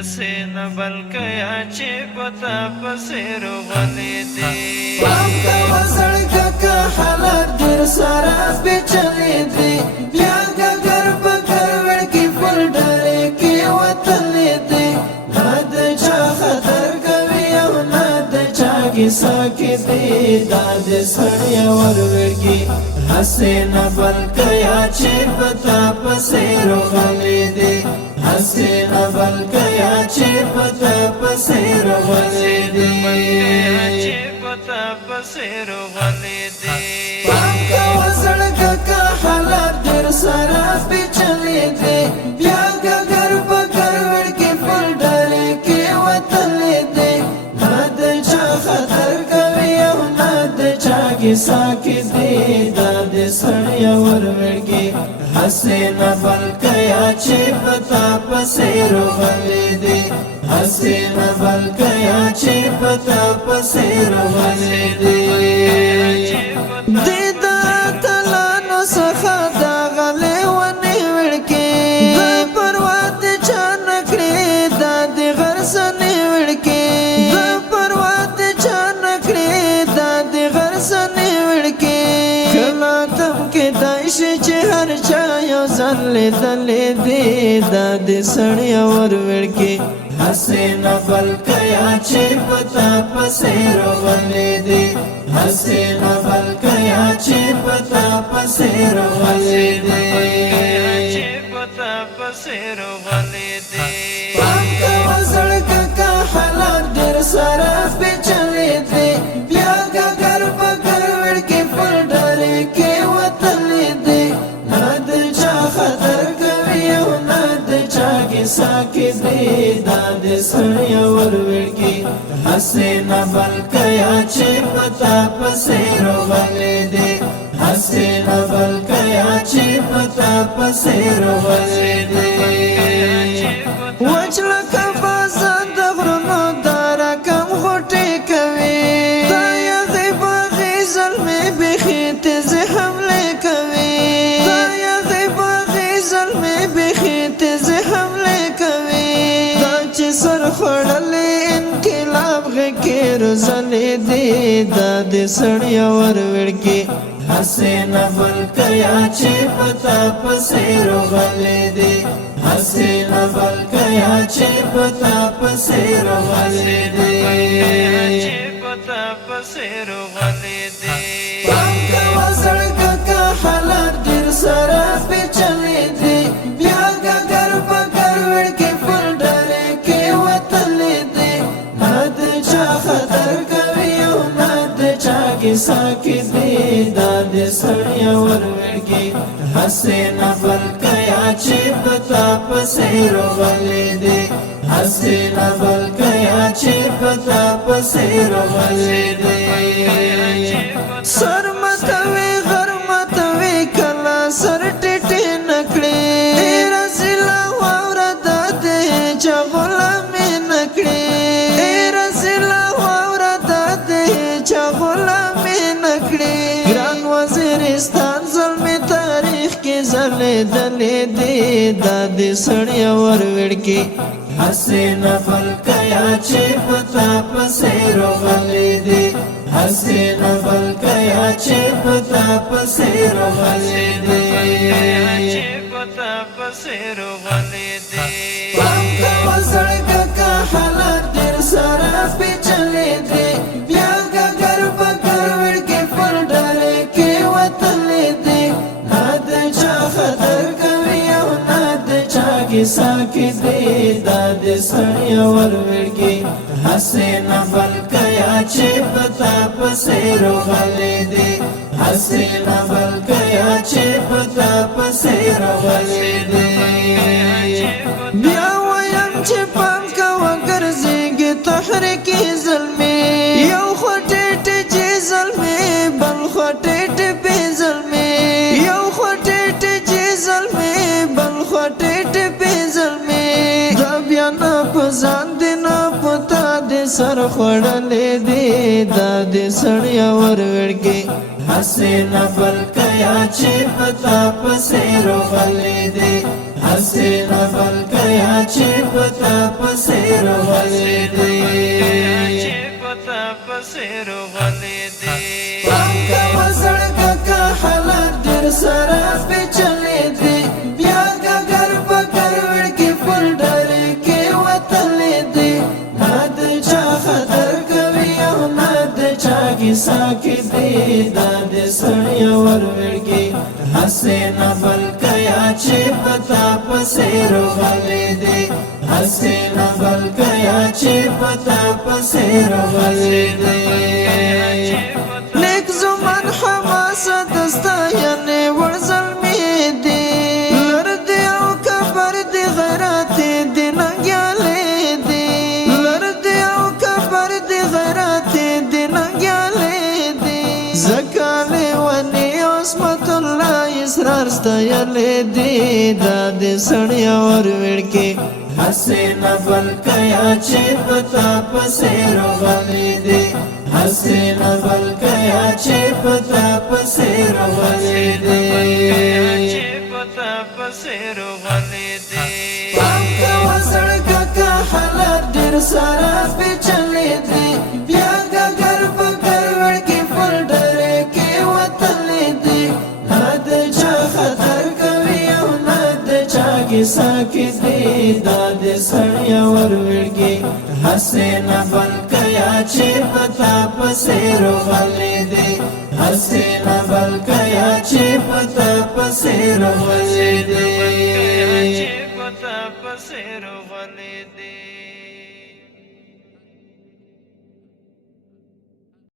حسین بلکې چې پتا پسې روغلې دي پام کوه زړګه که حالات ډېر سره پېچلې دي بیا ګګر په کروړ کې پر ډارې کې وتلې دي نه د چا خطر کوي او نه د چا کیسه کې دي دا د سړی ورورګي حسین بلکې چې پتا پسې روغلې دي حسین بلکې چې پتا پسې روغلې دي چې پتا پسې روغلې دي پام کوه زړګه که حالات ډېر سره پېچلې دي بیا ګګر په کروړ کې پر ډارې کې وتلې دي نه د چا خطر کوي او نه د چا کیسه کې دي دا د سړی ورورګي حسین بلکې چې پتا پسې روغلې دي حسین بلکې چې پتا پسې روغلې دي د تلانو څخه دا غلې ونې وړکې د پروا د چا نکړې دا د غرسنې وړکې د پروا د چا نکړې دا د غرسنې وړکې کله تم کې دای شي چې هر چا یو ځل لیدلې دي دا د سړی ورورګي حسین بلکې چې پتا پسې روغلې دي حسین بلکې چې پتا پسې روغلې دي چې پتا پسې روغلې دي پام کوه زړګه که حالات ډېر سره پېچلې دي بیا ګګر په کروړ کې پر ډارې کې وتلې دي نه د چا خطر کوي او نه د چا کیسه کې دي دا د سړی ورورګي حسین بلکې چې پتا پسې روغلې دي حسین بلکې چې پتا پسې روغلې دي وچله کبازان د غرونو دا رقم غوټې کوي دا یغې باغې زلمې بیخي تیزې حملې کوي دا یغې باغې زلمې بیخي تیزې حملې کوي دا چې سر خوړلې انقلاب غکې روزلې دي دا د سړی ورورګي حسین بلکې چې پتا پسې روغلې دي حسین بلکې چې پتا پسې روغلې دي چې پتا پسې روغلې دي پام کوه زړګه که حالات ډېر سره پېچلې دي بیا ګګر په کروړ کې پر ډارې کې وتلې دي نه د چا خطر کوي او نه د چا کیسه کې دي دا د سړی ورورګي حسین بلکې چې پتا پسې روغلې دي حسین بلکې چې پتا پسې روغلې دي سر متوي غر متوي کلا سر ټټې نکړې رسلا واورد دې چې غلامې نکړې رسلا واورد دې چې غلامې نکړې ګران وزیرستان ظلمي تاریخ کې زلې دلې دي دا د سړی ورورګي حسین بلکې چې پتا پسې روغلې دي حسین بلکې چې پتا پسې روغلې دي چې پتا پسې روغلې دي پام کوه زړګه که حالات ډېر سره پېچلې دي بیا ګګر په کروړ کې پر ډارې کې وتلې دي نه د چا خطر کوي او نه د چا کیسه کې دي دا د سړی ورورګي حسین بلکې چې پتا پسې روغلې دي حسین بلکې چې پتا پسې روغلې دي بیا وایم چې پام کوه ګرځېږي تحریکې زلمې یو خوټېټ چې زلمې بل خوټېټ بې زلمې یو خوټېټ چې زلمې بل خوټېټ بې زلمې دا بیا نه په ځان دې نه پتا دې سر خوړلې دي دا د سړی ورورګي حسین بلکې چې پتا پسې روغلې دي حسین بلکیا چې پتا پسیر غلې دی چې پتا پسیر غلې دی پاکه وزړګه کا حالات ډېر سره پیچلې دی بیا ګر پکر وړ کې پر ډارې کې وتلې دی ناد چا خطر کوي او ناد چا کیسه کې دی داد سړی ور وړ کې حسین بلکیا چې پتا پسیر غلې دی حسین بلکیا چې پتا پسیر غلې دی لیک زمان حماس دستا یعنی ورزل می دی لرد او کبر دی غیرات دی ننگیالی دی لرد او کبر دی غیرات دی ننگیالی دی زکالی ونی عصمت اللہ اسرار ستایلی دی داد سڑی اور وڑکی حسین بلکیا چې پتا پسیر غلی دی حسین بلکیا چې پتا پسیر غلی دی چې پتا پسیر غلې دی پاکه وزړګه کا حالات ډېر سره پیچلې دی بیا ګر پکر وړ کې پر ډارې کې وتلې دی نه د چا خطر کوي او نه د چا کیسه کې دی دا د سړی ور وړګي حسین بلکیا چې پتا پسیر غلې دی حسین بلکیا چې پتا پسیر غلې دی چې پتا پسیر غلې دی